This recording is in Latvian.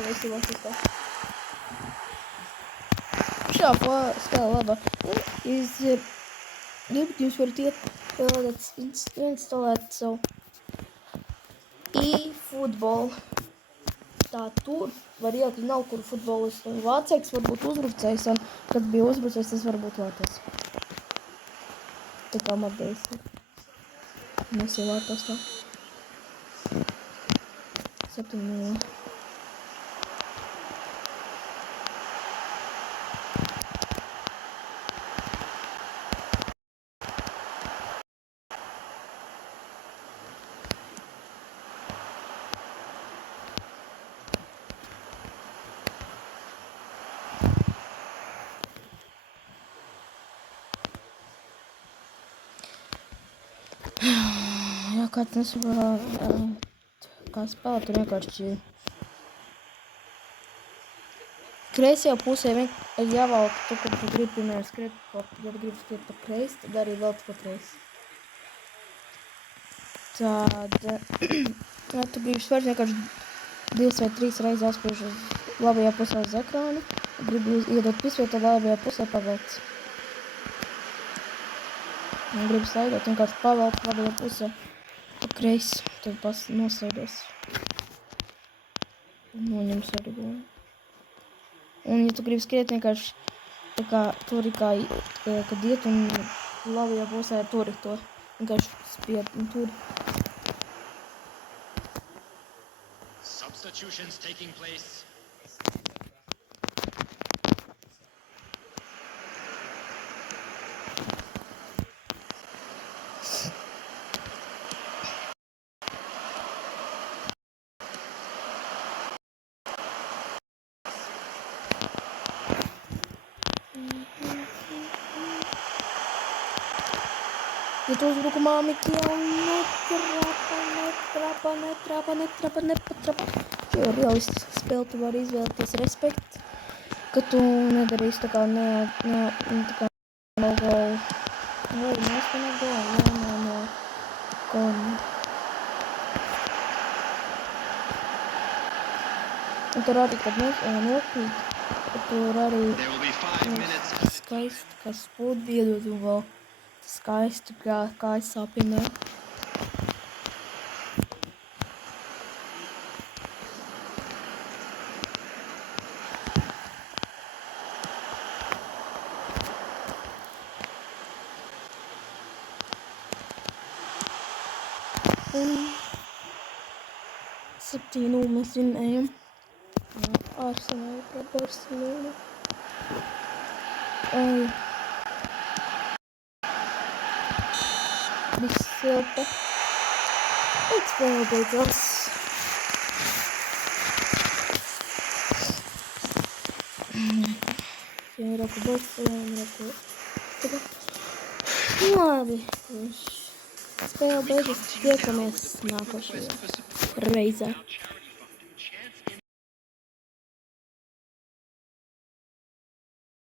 Let's see what's this stuff. Shop spela laba iz gribat jums varat instalēt savu e-futbolu. Tā tur var ielikt nav kuru futbolistu. Vāceks varbūt uzbrucējs, un kad bija uzbrucējs, tas varbūt vārtos. Tā kā Matejs. Mēs jau vārtos tā. 7-0. Jā, kāds nesaprot, kā spēlēt, tur vienkārši kreisajā pusē ir jāvalk, tu, kad tu gribi, piemēram, skriet, ja tu gribi skriet pa kreisi, tad arī vēl tu pa kreisi. Tad, ja tu gribi spērt vienkārši 2 vai 3 reizes jāspiež uz labajā pusē uz ekrānu, gribi iedot pisviet, tad labajā pusē pavelc. Ja gribi slaidot, vienkārši pavelc labajā pusē pa kreisi, tad noslaidies. Noņems arī gūni. Un, ja tu gribi skriet, vienkārši tā kā turi, kad iet un labajā pusē turi to. Vienkārši spied un turi. Substitutions taking place. Ja tu uzbrukumā Mikijau netrapa. Jo realistiski spēli tu vari izvēlēties respekt, ka tu nedarīsi tā kā no golu. Vai mēs pa no golu? No koni. Un tur arī, kad nokrīt, tur arī skaisti, kā spūd iedod un vēl skaisti kājas sāpinē. Un 7-0 mēs vinējam. Arsenal pret Barcelonu. Viss silpa. Pēc spēle beidzās. Raku Barcelonu, raku... Labi. Spēle beidzās. Tiekamies nākošajā reizē.